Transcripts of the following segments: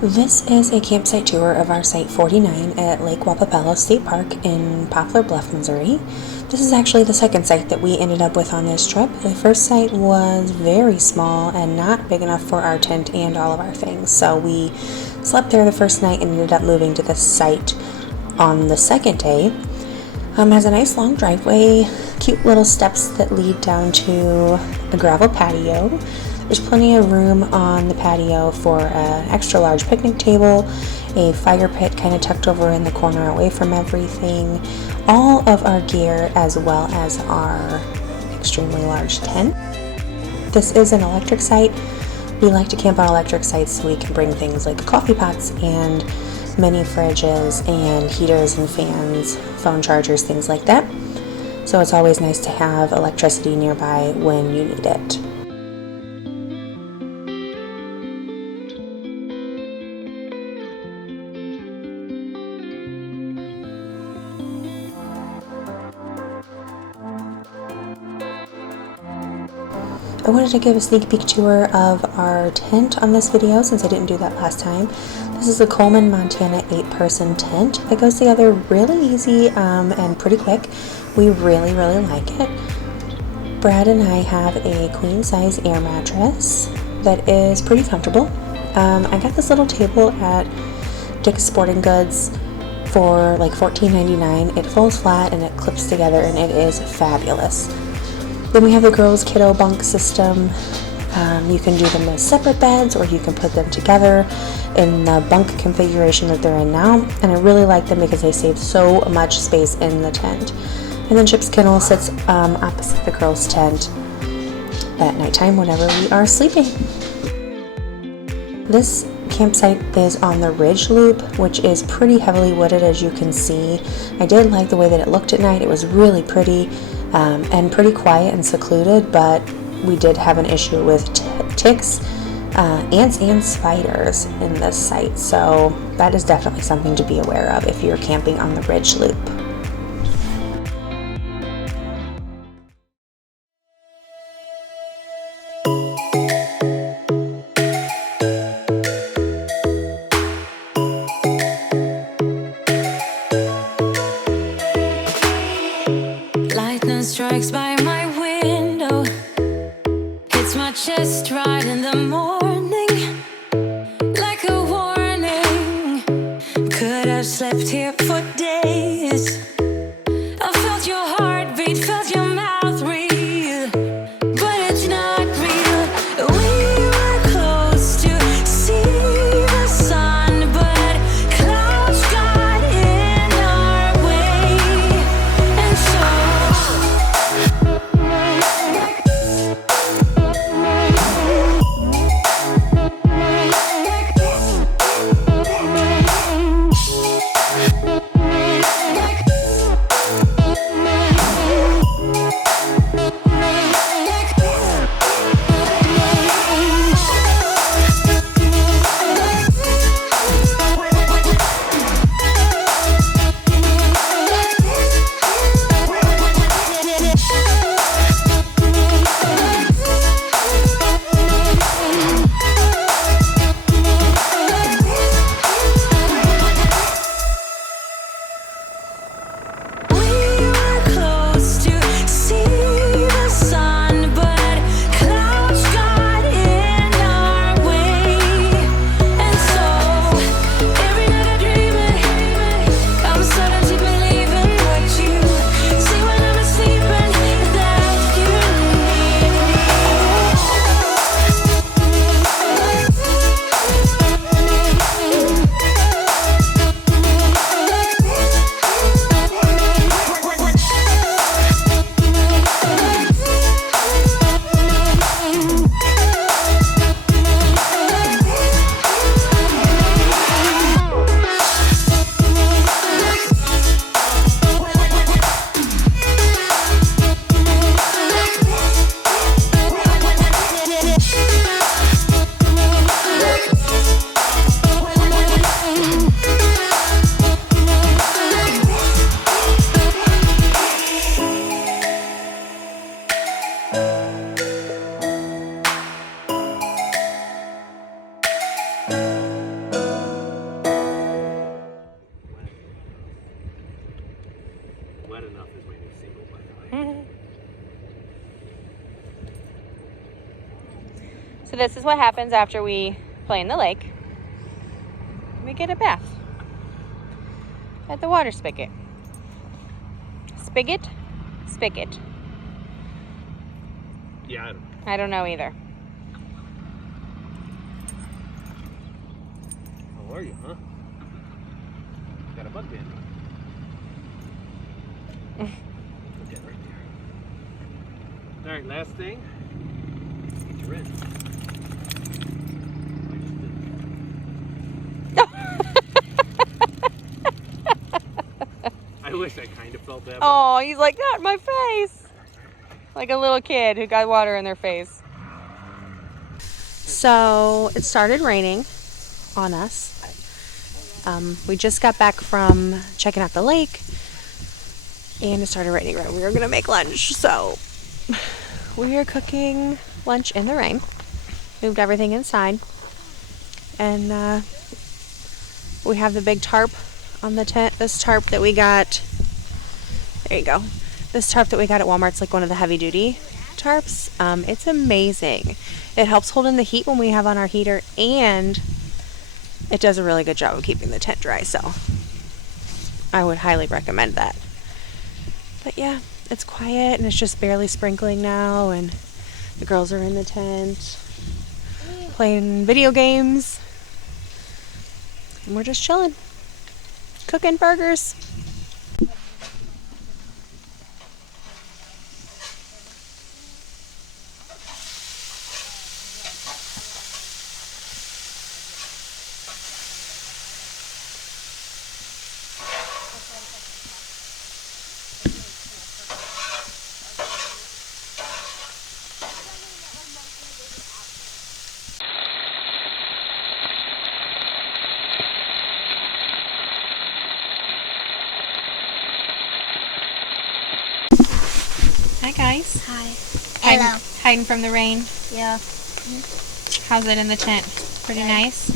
This is a campsite tour of our Site 49 at Lake Wappapello State Park in Poplar Bluff, Missouri. This is actually the second site that we ended up with on this trip. The first site was very small and not big enough for our tent and all of our things, so we slept there the first night and ended up moving to this site on the second day. Has a nice long driveway, cute little steps that lead down to a gravel patio. There's plenty of room on the patio for an extra large picnic table, a fire pit kind of tucked over in the corner away from everything, all of our gear as well as our extremely large tent. This is an electric site. We like to camp on electric sites so we can bring things like coffee pots and mini fridges and heaters and fans, phone chargers, things like that. So it's always nice to have electricity nearby when you need it. I wanted to give a sneak peek tour of our tent on this video since I didn't do that last time. This is a Coleman, Montana 8-person tent that goes together really easy and pretty quick. We really like it. Brad and I have a queen size air mattress that is pretty comfortable. I got this little table at Dick's Sporting Goods for like $14.99. It folds flat and it clips together and it is fabulous. Then we have the girls' kiddo bunk system. You can do them as separate beds or you can put them together in the bunk configuration that they're in now. And I really like them because they save so much space in the tent. And then Chip's kennel sits opposite the girls' tent at nighttime whenever we are sleeping. This campsite is on the ridge loop, which is pretty heavily wooded, as you can see. I did like the way that it looked at night. It was really pretty. And pretty quiet and secluded, but we did have an issue with ticks, ants, and spiders in this site, so that is definitely something to be aware of if you're camping on the ridge loop. Strikes by my window, hits my chest right in the morning, like a warning. Could have slept here for days. I felt your heartbeat, felt your mouth breathe, but it's not real. We were close to see the sun, but clouds got in our way, and so Wet Enough is my new single, by the way. So this is what happens after we play in the lake. We get a bath at the water spigot. Spigot? Spigot. Yeah, I don't know either. How are you, huh? Got a bug band on. Okay, right there. Alright, last thing. Get your rinse. I wish I kind of felt that. Oh, he's like, not in my face. Like a little kid who got water in their face. So it started raining on us. We just got back from checking out the lake and it started raining right. We were going to make lunch. So we are cooking lunch in the rain. Moved everything inside. And we have the big tarp on the tent. This tarp that we got, there you go. This tarp that we got at Walmart, it's like one of the heavy duty tarps. It's amazing. It helps hold in the heat when we have on our heater, and it does a really good job of keeping the tent dry, so I would highly recommend that. But yeah, it's quiet and it's just barely sprinkling now, and the girls are in the tent playing video games, and we're just chilling, cooking burgers. Hi guys. Hi. Hello. Hiding from the rain. Yeah. How's it in the tent? Pretty nice?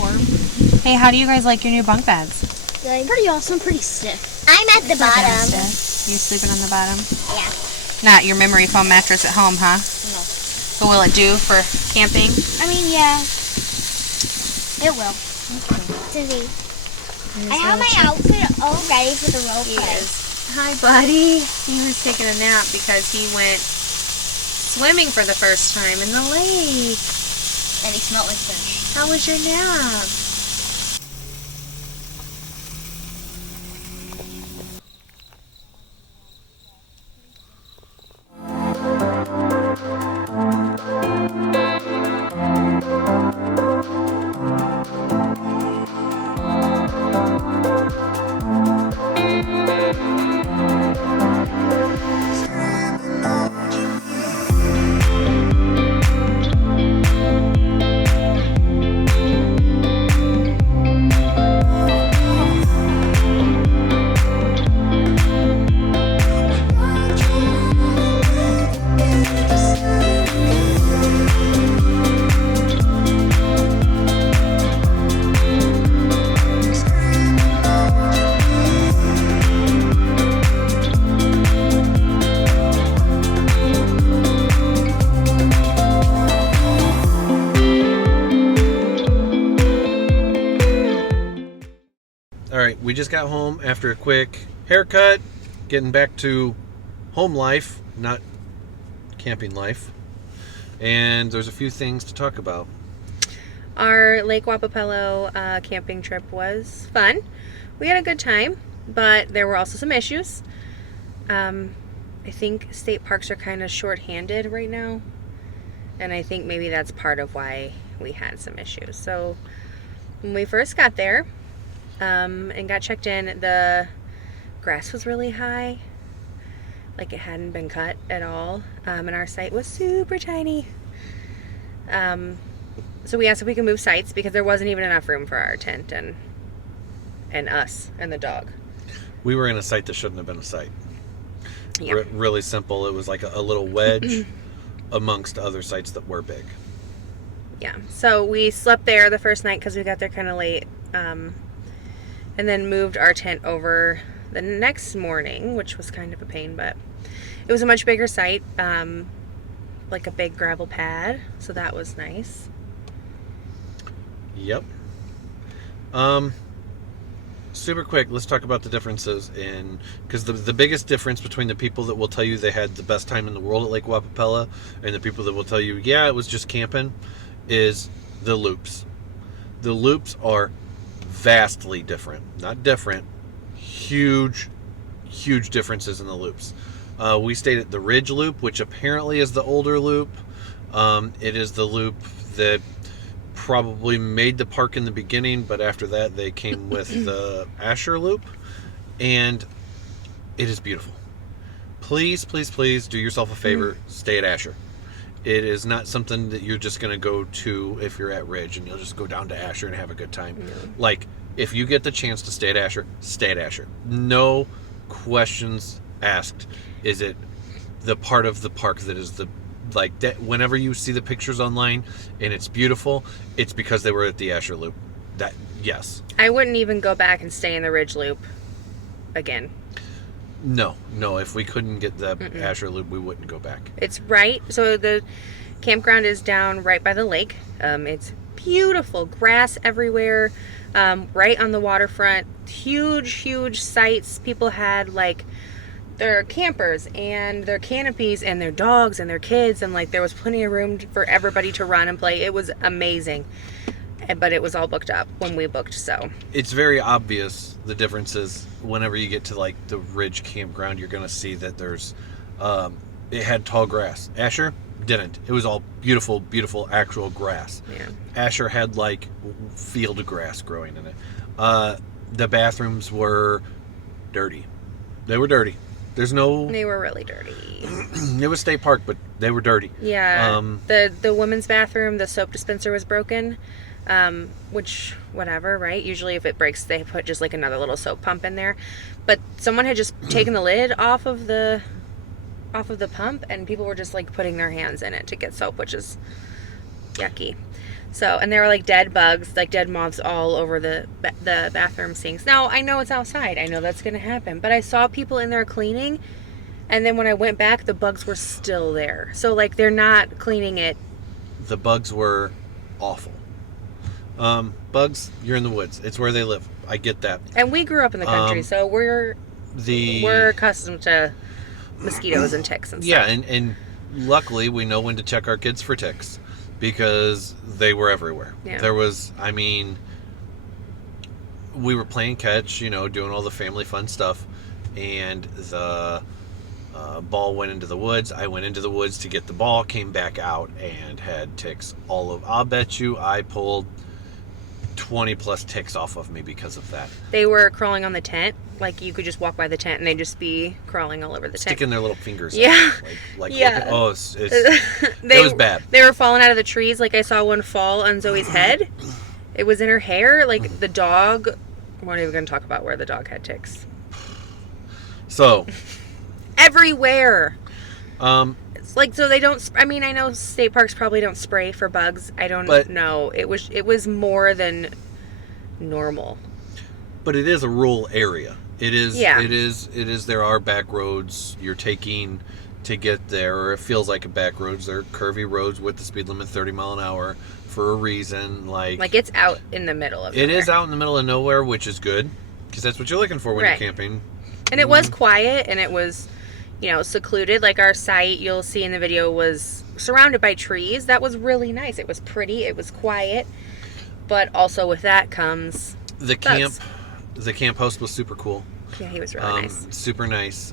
Warm. Hey, how do you guys like your new bunk beds? Good. Pretty awesome, pretty stiff. I'm at the bottom. You sleeping on the bottom? Yeah. Not your memory foam mattress at home, huh? No. But will it do for camping? I mean, yeah. It will. Susie, I have my outfit all ready for the role play. Hi, buddy. He was taking a nap because he went swimming for the first time in the lake. And he smelled like fish. How was your nap? Alright, we just got home after a quick haircut, getting back to home life, not camping life. And there's a few things to talk about. Our Lake Wappapello camping trip was fun. We had a good time, but there were also some issues. I think state parks are kind of short-handed right now, and I think maybe that's part of why we had some issues. So when we first got there and got checked in, the grass was really high, like it hadn't been cut at all, and our site was super tiny. So we asked if we could move sites because there wasn't even enough room for our tent and us and the dog. We were in a site that shouldn't have been a site. Yeah. Really simple. It was like a little wedge amongst other sites that were big. Yeah. So we slept there the first night because we got there kind of late, and then moved our tent over the next morning, which was kind of a pain, but it was a much bigger site, like a big gravel pad, so that was nice. Yep. Super quick, let's talk about the differences because the biggest difference between the people that will tell you they had the best time in the world at Lake Wappapello and the people that will tell you, yeah, it was just camping, is the loops. The loops are vastly different. Not different, huge differences in the loops. We stayed at the Ridge Loop, which apparently is the older loop. It is the loop that probably made the park in the beginning, but after that they came with the Asher Loop, and it is beautiful. Please do yourself a favor, stay at Asher. It is not something that you're just going to go to if you're at Ridge and you'll just go down to Asher and have a good time. Yeah. Like, if you get the chance to stay at Asher, stay at Asher. No questions asked. Is it the part of the park that is the like that? Whenever you see the pictures online and it's beautiful, it's because they were at the Asher Loop. That, yes. I wouldn't even go back and stay in the Ridge Loop again. No. If we couldn't get the Asher Loop, we wouldn't go back. It's right. So the campground is down right by the lake. It's beautiful, grass everywhere, right on the waterfront. Huge sites. People had like their campers and their canopies and their dogs and their kids, and like there was plenty of room for everybody to run and play. It was amazing, but it was all booked up when we booked. So it's very obvious the differences. Whenever you get to like the Ridge campground, you're gonna see that there's it had tall grass. Asher didn't. It was all beautiful actual grass. Yeah. Asher had like field grass growing in it. The bathrooms were dirty. They were dirty. They were really dirty. It was state park, but they were dirty. Yeah. The women's bathroom, the soap dispenser was broken. Which, whatever, right? Usually if it breaks, they put just like another little soap pump in there. But someone had just taken the lid off of the pump, and people were just like putting their hands in it to get soap, which is yucky. So, and there were like dead bugs, like dead moths all over the bathroom sinks. Now, I know it's outside. I know that's going to happen. But I saw people in there cleaning, and then when I went back, the bugs were still there. So, like, they're not cleaning it. The bugs were awful. Bugs, you're in the woods. It's where they live. I get that. And we grew up in the country, so we're accustomed to mosquitoes and ticks and stuff. Yeah, and luckily we know when to check our kids for ticks, because they were everywhere. Yeah. There was, we were playing catch, doing all the family fun stuff, and the ball went into the woods. I went into the woods to get the ball, came back out, and had ticks all over. I'll bet you I pulled 20 plus ticks off of me because of that. They were crawling on the tent. Like, you could just walk by the tent and they'd just be crawling all over the tent. Sticking their little fingers yeah. out. Like yeah. It was bad. They were falling out of the trees. Like, I saw one fall on Zoe's head. It was in her hair. Like, the dog... We're not even going to talk about where the dog had ticks. So... Everywhere! It's like, so they don't... I know state parks probably don't spray for bugs. I don't know. It was more than normal. But it is a rural area. It is. Yeah. It is. There are back roads you're taking to get there, or it feels like a back roads. They're curvy roads with the speed limit 30 mile an hour for a reason. Like it's out in the middle of nowhere. It is out in the middle of nowhere, which is good, because that's what you're looking for when you're camping. And it was quiet, and it was, secluded. Like, our site, you'll see in the video, was surrounded by trees. That was really nice. It was pretty. It was quiet. But also with that comes the camp. The camp host was super cool. Yeah, he was really nice. Super nice.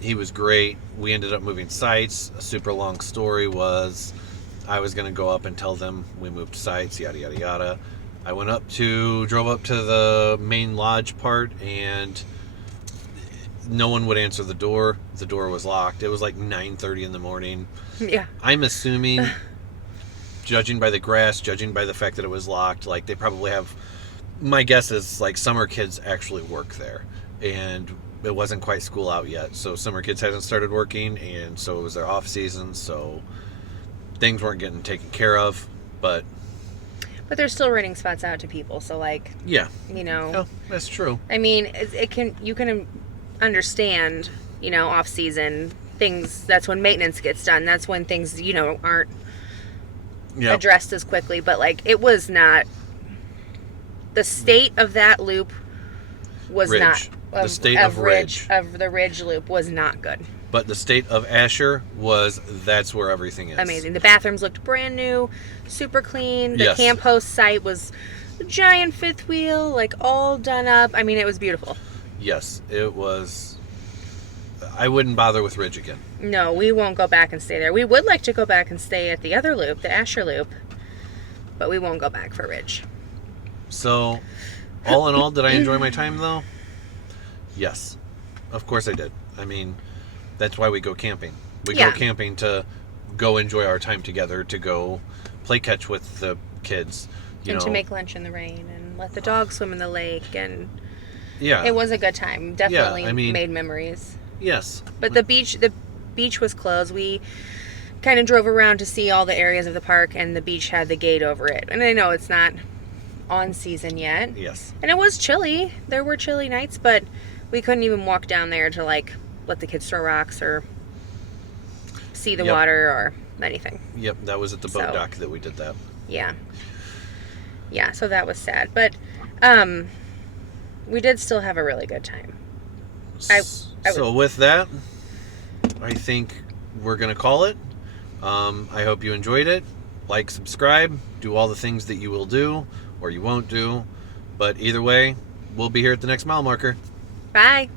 He was great. We ended up moving sites. A super long story was I was going to go up and tell them we moved sites, yada, yada, yada. I drove up to the main lodge part, and no one would answer the door. The door was locked. It was like 9:30 in the morning. Yeah. I'm assuming, judging by the grass, judging by the fact that it was locked, like, they probably have... My guess is, like, summer kids actually work there, and it wasn't quite school out yet, so summer kids hadn't started working, and so it was their off season, so things weren't getting taken care of. But But there's still renting spots out to people, so like, Yeah. you know, Oh, that's true. I mean, you can understand, you know, off season things. That's when maintenance gets done. That's when things, you know, aren't Yeah. addressed as quickly. But like, it was not. The state of that loop was Ridge. not. The state of Ridge. Of the Ridge loop was not good. But the state of Asher was, that's where everything is. Amazing. The bathrooms looked brand new, super clean. The Yes. camp host site was a giant fifth wheel, like all done up. I mean, it was beautiful. Yes, it was. I wouldn't bother with Ridge again. No, we won't go back and stay there. We would like to go back and stay at the other loop, the Asher loop, but we won't go back for Ridge. So, all in all, did I enjoy my time though? Yes. Of course I did. I mean, that's why we go camping. We Yeah. go camping to go enjoy our time together, to go play catch with the kids. You And know, to make lunch in the rain and let the dogs swim in the lake. And yeah. it was a good time. Definitely I mean- made memories. Yes. But the beach was closed. We kind of drove around to see all the areas of the park, and the beach had the gate over it. And I know it's not on season yet. Yes. And it was chilly. There were chilly nights, but we couldn't even walk down there to like let the kids throw rocks or see the Yep. water or anything. Yep, that was at the boat So- dock that we did that. Yeah. Yeah, so that was sad. But we did still have a really good time. I So with that, I think we're going to call it. I hope you enjoyed it. Like, subscribe, do all the things that you will do or you won't do. But either way, we'll be here at the next mile marker. Bye.